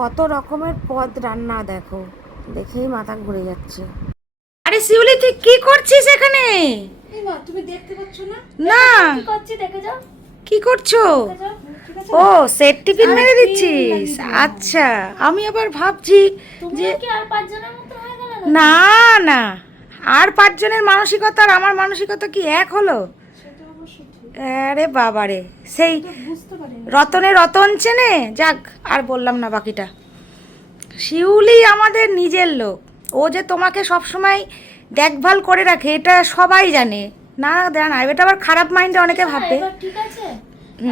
কত রকমের পদ রান্না দেখো। দেখেই মাথা ঘুরে যাচ্ছে। আরে শিউলি তুই কি করছিস এখানে? তুমি দেখতে পাচ্ছ না? না। কি করছি দেখে যাও। কি করছ? ও সেট টিফিন মেরে দিচ্ছিস? আচ্ছা আমি আবার ভাবছি যে আর পাঁচজনের মতো হয়ে গেলে না না। আর পাঁচজনের মানসিকতা আর আমার মানসিকতা কি এক হলো? আরে বাবারে সেই রতনে রতন চেনে? যাক আর বললাম না বাকিটা। শিউলি আমাদের নিজের লোক। ও যে তোমাকে সবসময় দেখভাল করে রাখে এটা সবাই জানে। না জানা এটা আবার খারাপ মাইন্ডে অনেকে এবার ঠিক আছে।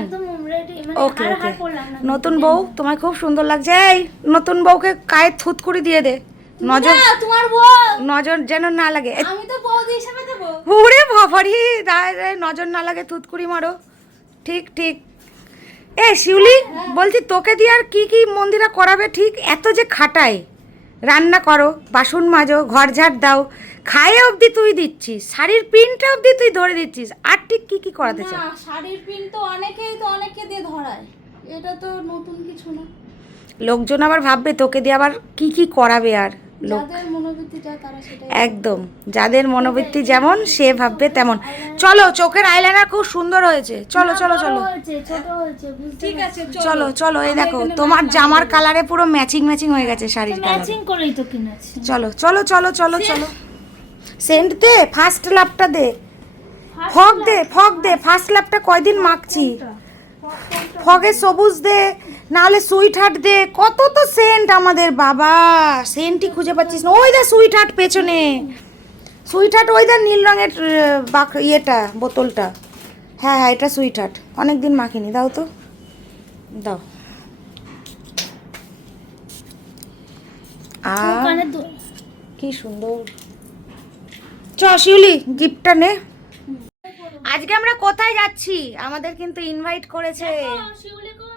একদম রেডি মানে ওকে ওকে নতুন বউ তোমায় খুব সুন্দর লাগছে। এই নতুন বউকে কায়ে থুতকুড়ি দিয়ে দে। নজর তোমার বউ। নজর যেন না লাগে। আমি তো হিসেবে দেবো। ওরে বাবারি দায় নজর না লাগে থুতকুড়ি মারো। ঠিক ঠিক। এ শিউলি বলছি তোকে দিয়ে আর কী কী মন্দিরা করাবে? ঠিক এত যে খাটায়। রান্না করো বাসন মাজো ঘর ঝাড় দাও। খায়ে অবধি তুই দিচ্ছিস শাড়ির পিনটা অবধি তুই ধরে দিচ্ছিস। আর ঠিক কি কি করাতে না শাড়ির পিন তো অনেকেই তো অনেকে দিয়ে ধরায়। এটা তো নতুন কিছু না। লোকজন আবার ভাববে তোকে দিয়ে আবার কি কি করাবে আর? লোক। যাদের মনোবৃত্তি যায় তারা সেটাই একদম। যাদের মনোবৃত্তি যেমন সে ভাববে তেমন। চলো চোখের আইলাইনার খুব সুন্দর হয়েছে। চলো চলো চলো। হয়েছে ছোট হয়েছে ঠিক আছে চলো। চলো এই দেখো তোমার জামার কালারে পুরো ম্যাচিং ম্যাচিং হয়ে গেছে শাড়ির কালার ম্যাচিং করেই তো কিনেছি চলো চলো চলো চলো চলো। সেন্ট দে ফার্স্ট লাভটা দে। ফগ দে ফগ দে ফার্স্ট লাভটা কয়দিন মাখছি? ফগে সবুজ দে নাহলে সুইট হার্ট দে। কত তো সেন্ট আমাদের বাবা সেন্টই খুঁজে পাচ্ছিস না। ওই দে সুইট হার্ট পেছনে। সুইট হার্ট ওই দে নীল রঙের বাক ইয়েটা বোতলটা। হ্যাঁ হ্যাঁ এটা সুইট হার্ট অনেক দিন মাখিনি দাও তো। দাও। আর কি সুন্দর। চ শিউলি গিফটটা নে। আজকে আমরা কোথায় যাচ্ছি? আমাদের কিন্তু ইনভাইট করেছে। শিউলিকেও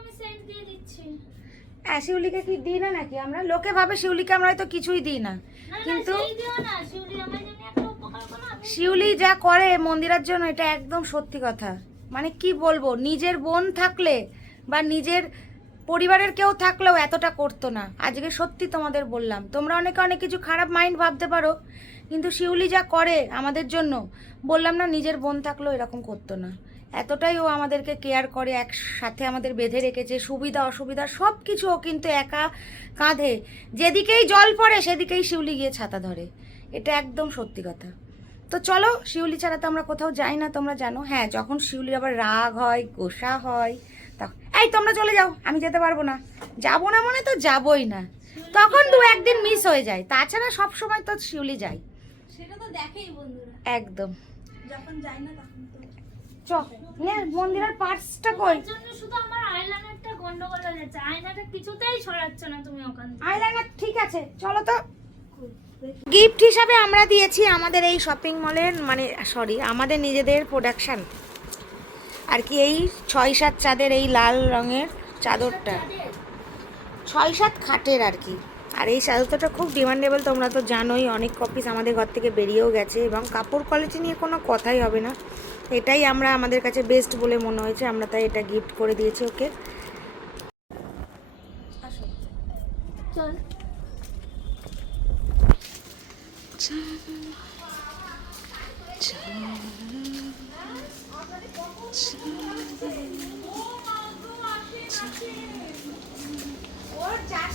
হ্যাঁ শিউলিকে কি দিই না নাকি আমরা? লোকে ভাবে শিউলিকে আমরা হয়তো কিছুই দিই না। কিন্তু শিউলি যা করে মন্দিরের জন্য এটা একদম সত্যি কথা। মানে কি বলব নিজের বোন থাকলে বা নিজের পরিবারের কেউ থাকলেও এতটা করতো না। আজকে সত্যি তোমাদের বললাম। তোমরা অনেকে অনেক কিছু খারাপ মাইন্ড ভাবতে পারো কিন্তু শিউলি যা করে আমাদের জন্য বললাম না নিজের বোন থাকলেও এরকম করতো না। এতটাই ও আমাদেরকে কেয়ার করে একসাথে আমাদের বেঁধে রেখেছে সুবিধা অসুবিধা সব কিছু ও কিন্তু একা কাঁধে। যেদিকেই জল পড়ে সেদিকেই শিউলি গিয়ে ছাতা ধরে। এটা একদম সত্যি কথা। তো চলো শিউলি ছাড়া তো আমরা কোথাও যাই না তোমরা জানো। হ্যাঁ যখন শিউলির আবার রাগ হয় গোসা হয় তখন এই তোমরা চলে যাও আমি যেতে পারব না। যাব না মানে তো যাবোই না। তখন দু একদিন মিস হয়ে যায়। তাছাড়া সব সময় তো শিউলি যাই সেটা তো দেখেই বন্ধুরা। একদম। যখন যাই না তখন তো চ নে মন্দিরের পার্সটা কই? জন্য শুধু আমার আইলাইনারটা গন্ডগোল হয়ে যাচ্ছে। আয়নাটা কিছুতেই সরাচ্ছ না তুমি ওখান থেকে। আইলাইনার ঠিক আছে চলো তো। গিফট হিসাবে আমরা দিয়েছি আমাদের এই শপিং মলের মানে সরি আমাদের নিজেদের প্রোডাকশন আর কি এই ছয় সাত চাঁদের এই লাল রঙের চাদরটা। ছয় সাত খাটের আর কি। আর এই চাদরটা খুব ডিমান্ডেবল তোমরা তো জানোই অনেক কপিস আমাদের ঘর থেকে বেরিয়েও গেছে এবং কাপড় কোয়ালিটি নিয়ে কোনো কথাই হবে না। এটাই আমরা আমাদের কাছে বেস্ট বলে মনে হয়েছে আমরা তাই এটা গিফট করে দিয়েছি ওকে। চল।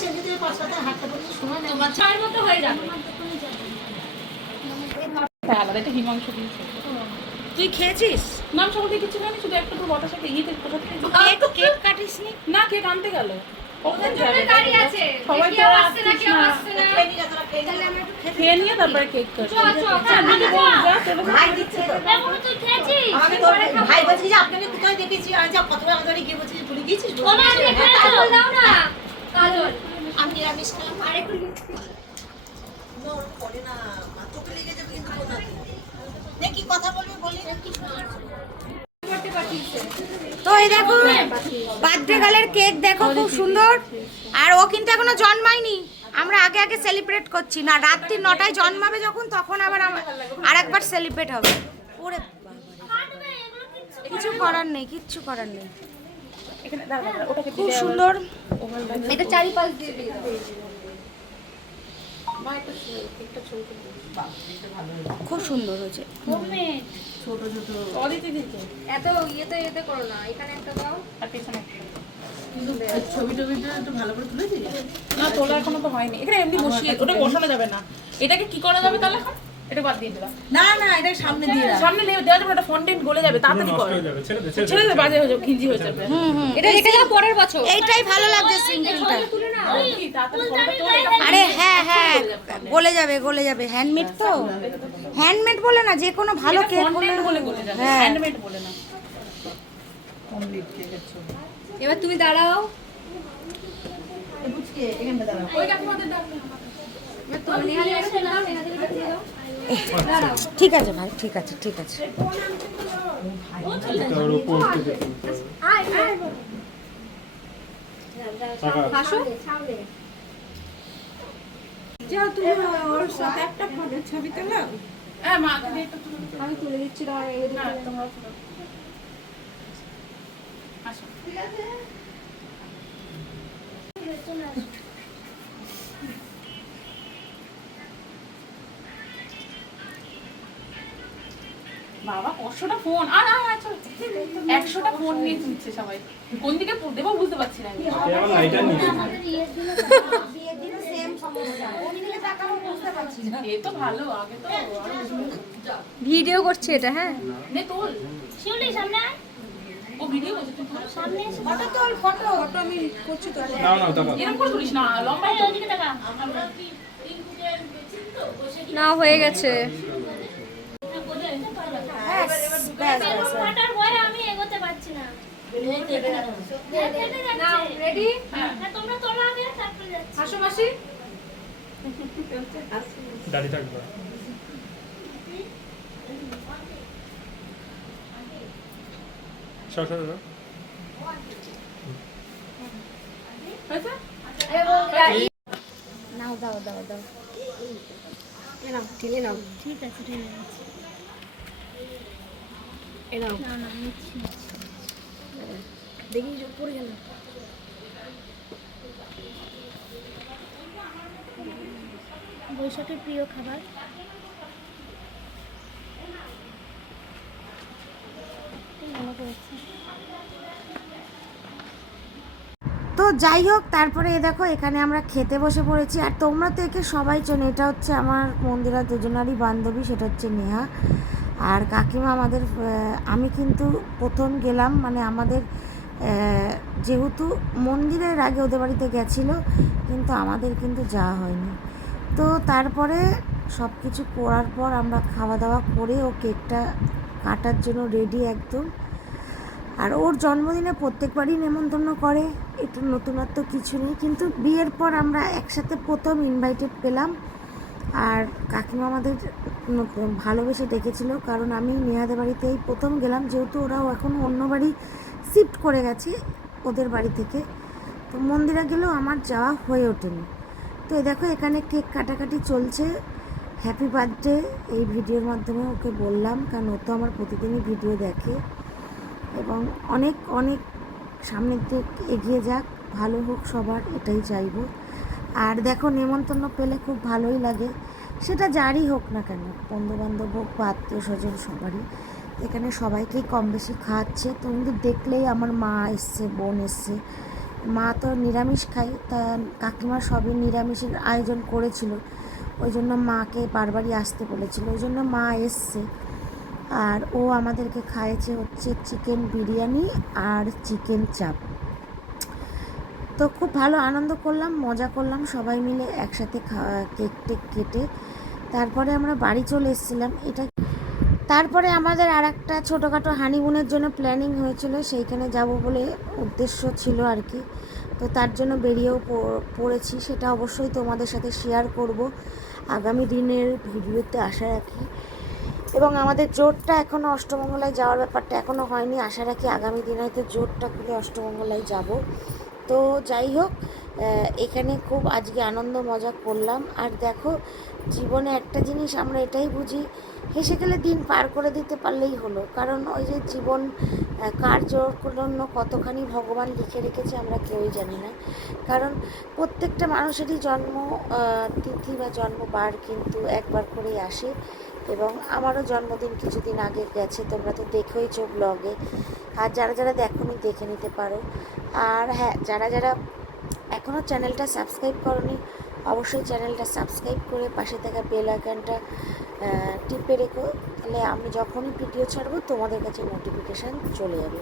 তুই ব্লক কর ছয়ের মতো হয়ে যাবে। আলাদা এটা হিমাংশু দিয়েছে। তুই খেয়েছিস? নাম সম্বন্ধে কিছু জানি শুধু একটা তো বটার ইয়েতে কোথা থেকে কেক কাটিস নি না কেক আনতে গেল। খেয়ে নিয়ে তারপরে কেক ভাই বলছি যে আপনাকে কোথায় দেখেছি? আর যা কত আমাদের গিয়ে বলছিস ভুলে গিয়েছিস? তো এই দেখো বার্থডে গালের কেক দেখো খুব সুন্দর। আর ও কিন্তু এখনও জন্মায়নি। আমরা আগে আগে সেলিব্রেট করছি না। রাত্রি নটায় জন্মাবে যখন তখন আবার আর একবার সেলিব্রেট হবে। ওরে কিছু করার নেই কিচ্ছু করার নেই। এখানে ওটাকে খুব সুন্দর। এটা চারিপাশ দিয়ে দিয়ে খুব সুন্দর হয়েছে। এত ইয়েতে ইয়েতে করো না এখানে একটা দাও। আর পেছনে ছবি টবিটা একটু ভালো করে তুলেছি না তোলা এখনও তো হয়নি। এখানে এমনি বসিয়ে ওটা বসানো যাবে না। এটাকে কি করা যাবে তাহলে এখন? এটা বাদ দিয়ে দিলাম। না না এটা সামনে দিয়ে সামনে নিয়ে দেওয়া যাবে এটা ফন্টেন্ট গলে যাবে তাড়াতাড়ি কর। ছেড়ে দে বাজে হয়ে যাবে ঘিঞ্জি হয়ে যাবে। এটা রেখে দাও পরের বছর। এইটাই ভালো লাগছে আরে হ্যাঁ হ্যাঁ গলে যাবে গলে যাবে। হ্যান্ডমেড তো। হ্যান্ডমেড বলে না যে কোনো ভালো কেক বলে গলে যাবে হ্যাঁ। হ্যান্ডমেড বলে না। এবার তুমি দাঁড়াও। এ বুঝকে, এখানটা দাঁড়াও। ঠিক আছে ভাই ঠিক আছে ঠিক আছে। হ্যাঁ মা তুমি একটু তুলে। দাও। আমি তুলে দিচ্ছি তোমার হ্যাঁ, বাবা পাঁচশোটা ফোন আর আর আর, চলো। একশোটা ফোন নিয়ে তুলছে সবাই। কোন দিকে দেবো বুঝতে পারছি না আমি। আমাদের ইয়ের দিনে এ তো ভালো আগে তো ভিডিও করছে এটা হ্যাঁ? নে তোল। শিউলি সামনে ও ভিডিও করছে তুই তোল। সামনে এসে এরকম করে তুলিস না লম্বা হয়ে গেছে। আমি এগোতে পারছি না। রেডি তোমরা তোলো আগে তারপরে যাচ্ছি। হাসো দাঁড়িয়ে থাকবে সর সর সর। নাও দাও দাও দাও। নাও। ঠিক আছে ঠিক আছে। দেখি পড়ে গেল। বৈশাখের প্রিয় খাবার। তো যাই হোক তারপরে এ দেখো এখানে আমরা খেতে বসে পড়েছি। আর তোমরা তো একে সবাই চেনো এটা হচ্ছে আমার মন্দিরা দুজনারই বান্ধবী সেটা হচ্ছে নেহা। আর কাকিমা আমাদের আমি কিন্তু প্রথম গেলাম মানে আমাদের যেহেতু মন্দিরের আগে ওদের বাড়িতে গেছিল, কিন্তু আমাদের কিন্তু যাওয়া হয়নি। তো তারপরে সব কিছু করার পর আমরা খাওয়া দাওয়া করে ও কেকটা কাটার জন্য রেডি একদম। আর ওর জন্মদিনে প্রত্যেকবারই নেমন্তন্ন করে একটু নতুনত্ব কিছু নেই, কিন্তু বিয়ের পর আমরা একসাথে প্রথম ইনভাইটেড পেলাম। আর কাকিমা আমাদের ভালোবেসে ডেকেছিল, কারণ আমি নেহাদের বাড়িতেই প্রথম গেলাম, যেহেতু ওরাও এখন অন্য বাড়ি শিফট করে গেছে ওদের বাড়ি থেকে। তো মন্দিরে গেলেও আমার যাওয়া হয়ে ওঠেনি। তো এই দেখো, এখানে কেক কাটাকাটি চলছে। হ্যাপি বার্থডে এই ভিডিওর মাধ্যমে ওকে বললাম, কারণ ও তো আমার প্রতিদিনই ভিডিও দেখে। এবং অনেক অনেক সামনের দিক এগিয়ে যাক, ভালো হোক সবার, এটাই চাইব। আর দেখো, নেমন্তন্ন পেলে খুব ভালোই লাগে। সেটা যারই হোক না কেন, বন্ধুবান্ধব হোক বা আত্মীয় স্বজন সবারই। এখানে সবাইকেই কম বেশি খাওয়াচ্ছে। তো কিন্তু দেখলেই আমার মা এসছে, বোন এসছে। মা তো নিরামিষ খায়, তা কাকিমা সবই নিরামিষের আয়োজন করেছিল। ওই জন্য মাকে বারবারই আসতে বলেছিল। ওই জন্য মা এসছে। আর ও আমাদেরকে খাইয়েছে হচ্ছে চিকেন বিরিয়ানি আর চিকেন চাপ। তো খুব ভালো আনন্দ করলাম, মজা করলাম, সবাই মিলে একসাথে কেক টেক কেটে তারপরে আমরা বাড়ি চলে এসেছিলাম। এটা তারপরে আমাদের আর একটা ছোটোখাটো হানিমুনের জন্য প্ল্যানিং হয়েছিল, সেইখানে যাব বলে উদ্দেশ্য ছিল আর কি। তো তার জন্য বেরিয়েও পড়েছি, সেটা অবশ্যই তোমাদের সাথে শেয়ার করব। আগামী দিনের ভিডিওতে আশা রাখি। এবং আমাদের জোটটা এখনও অষ্টমঙ্গলায় যাওয়ার ব্যাপারটা এখনও হয়নি, আশা রাখি আগামী দিনে হয়তো জোটটা খুলে অষ্টমঙ্গলায় যাব। তো যাই হোক এখানে খুব আজকে আনন্দ মজা করলাম। আর দেখো, জীবনে একটা জিনিস আমরা এটাই বুঝি, হেসে গেলে দিন পার করে দিতে পারলেই হলো। কারণ ওই যে জীবন কার কতখানি ভগবান লিখে রেখেছে আমরা কেউই জানি না। কারণ প্রত্যেকটা মানুষেরই জন্ম তিথি বা জন্মবার কিন্তু একবার করেই আসে। এবং আমারও জন্মদিন কিছুদিন আগে গেছে, তোমরা তো দেখোই চো ব্লগে আর যারা যারা দেখোনি, দেখে নিতে পারো। আর হ্যাঁ যারা যারা এখনও চ্যানেলটা সাবস্ক্রাইব করনি, অবশ্যই চ্যানেলটা সাবস্ক্রাইব করে পাশে থাকা বেল আইকনটা টিপে রেখো। তাহলে আমি যখনই ভিডিও ছাড়বো, তোমাদের কাছে নোটিফিকেশান চলে যাবে।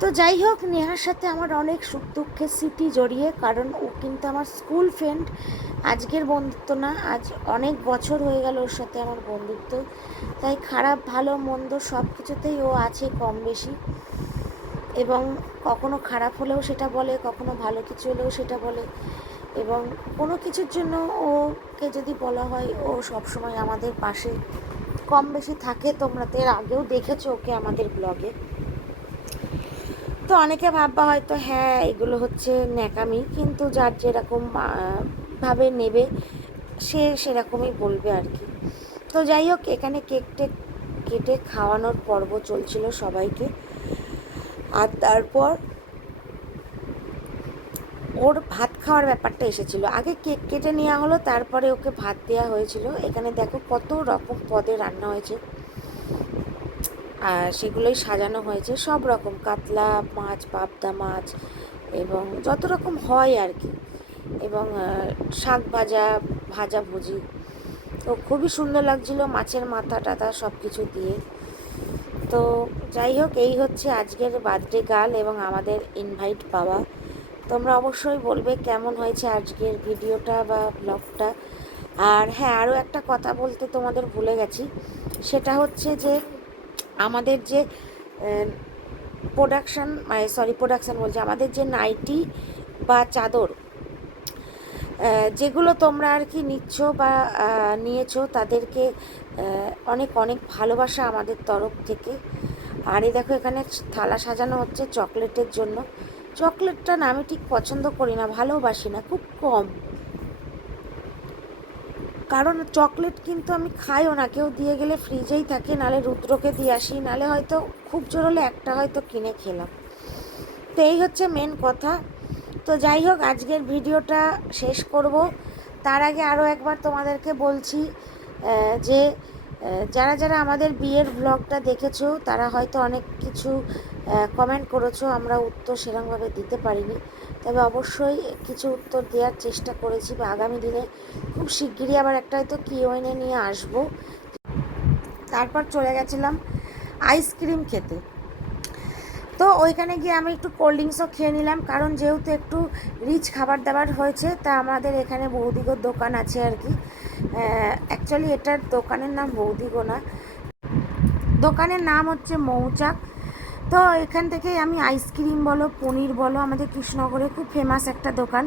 তো যাই হোক নেহার সাথে আমার অনেক সুখ দুঃখের স্মৃতি জড়িয়ে, কারণ ও কিন্তু আমার স্কুল ফ্রেন্ড। আজকের বন্ধুত্ব না, আজ অনেক বছর হয়ে গেল ওর সাথে আমার বন্ধুত্ব। তাই খারাপ, ভালো, মন্দ সব কিছুতেই ও আছে কম বেশি এবং কখনো খারাপ হলেও সেটা বলে, কখনো ভালো কিছু হলেও সেটা বলে। এবং কোনো কিছুর জন্য ওকে যদি বলা হয়, ও সবসময় আমাদের পাশে। কম বেশি থাকে তোমরা তো এর আগেও দেখেছ ওকে আমাদের ব্লগে। তো অনেকে ভাববা হয়তো হ্যাঁ এগুলো হচ্ছে ন্যাকামি। কিন্তু যার যেরকম ভাবে নেবে, সে সেরকমই বলবে আর কি। তো যাই হোক, এখানে কেক টেক কেটে খাওয়ানোর পর্ব চলছিল সবাইকে। আর তারপর ওর ভাত খাওয়ার ব্যাপারটা এসেছিল। আগে কেক কেটে নেওয়া হলো, তারপরে ওকে ভাত দেওয়া হয়েছিল। এখানে দেখো কত রকম পদে রান্না হয়েছে। আর সেগুলোই সাজানো হয়েছে। সব রকম কাতলা, মাছ, পাবদা মাছ এবং যত রকম হয় আর কি। এবং শাক ভাজা ভাজা ভুজি। তো খুবই সুন্দর লাগছিল মাছের মাথা টাথা সব কিছু দিয়ে। তো যাই হোক, এই হচ্ছে আজকের বার্থডে গার্ল এবং আমাদের ইনভাইট পাওয়া। তোমরা অবশ্যই বলবে কেমন হয়েছে আজকের ভিডিওটা বা ব্লগটা আর হ্যাঁ আরও একটা কথা বলতে তোমাদের ভুলে গেছি। সেটা হচ্ছে যে আমাদের যে প্রোডাকশান মানে সরি প্রোডাকশান বলছি, আমাদের যে নাইটি বা চাদর যেগুলো তোমরা আর কি নিচ্ছ বা নিয়েছো, তাদেরকে অনেক অনেক ভালোবাসা আমাদের তরফ থেকে। আর এই দেখো, এখানে থালা সাজানো হচ্ছে চকলেটের জন্য। চকলেটটা না আমি ঠিক পছন্দ করি না, ভালোবাসি না, খুব কম। কারণ চকলেট কিন্তু আমি খাইও না। কেউ দিয়ে গেলে ফ্রিজেই থাকে, নালে রুদ্রকে দিয়ে আসি, নালে হয়তো খুব জোর হলে একটা হয়তো কিনে খেলাম। তো এই হচ্ছে মেন কথা। তো যাই হোক, আজকের ভিডিওটা শেষ করব। তার আগে আরও একবার তোমাদেরকে বলছি যে যারা যারা আমাদের বিয়ের ব্লগটা দেখেছ, তারা হয়তো অনেক কিছু কমেন্ট করেছ, আমরা উত্তর সেরকমভাবে দিতে পারিনি। তবে অবশ্যই কিছু উত্তর দেওয়ার চেষ্টা করেছি বা আগামী দিনে খুব শিগগিরই আবার একটা হয়তো কিওয়েনে নিয়ে আসব। তারপর চলে গেছিলাম আইসক্রিম খেতে। তো ওইখানে গিয়ে আমি একটু কোল্ড ড্রিঙ্কসও খেয়ে নিলাম, কারণ যেহেতু একটু রিচ খাবার দাবার হয়েছে, তা আমাদের এখানে বৌদিগোর দোকান আছে আর কি। অ্যাকচুয়ালি এটার দোকানের নাম বৌদিগো না। দোকানের নাম হচ্ছে মৌচাক। তো এখান থেকে আমি আইসক্রিম বলো, পনির বলো, আমাদের কৃষ্ণনগরে খুব ফেমাস একটা দোকান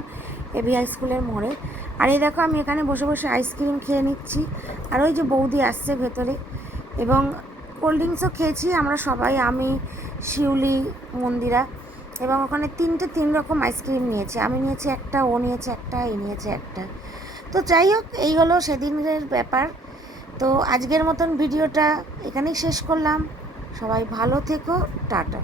এবি হাই স্কুলের মোড়ে। আর এই দেখো, আমি এখানে বসে বসে আইসক্রিম খেয়ে নিচ্ছি। আর ওই যে বৌদি আসছে ভেতরে। এবং কোল্ড ড্রিঙ্কসও খেয়েছি আমরা সবাই, আমি, শিউলি, মন্দিরা। এবং ওখানে তিনটে তিন রকম আইসক্রিম নিয়েছে। আমি নিয়েছি একটা, ও নিয়েছে একটা, এই নিয়েছে একটা। তো যাই হোক, এই হলো সেদিনের ব্যাপার। তো আজকের মতন ভিডিওটা এখানেই শেষ করলাম। সবাই ভালো থেকো টাটা।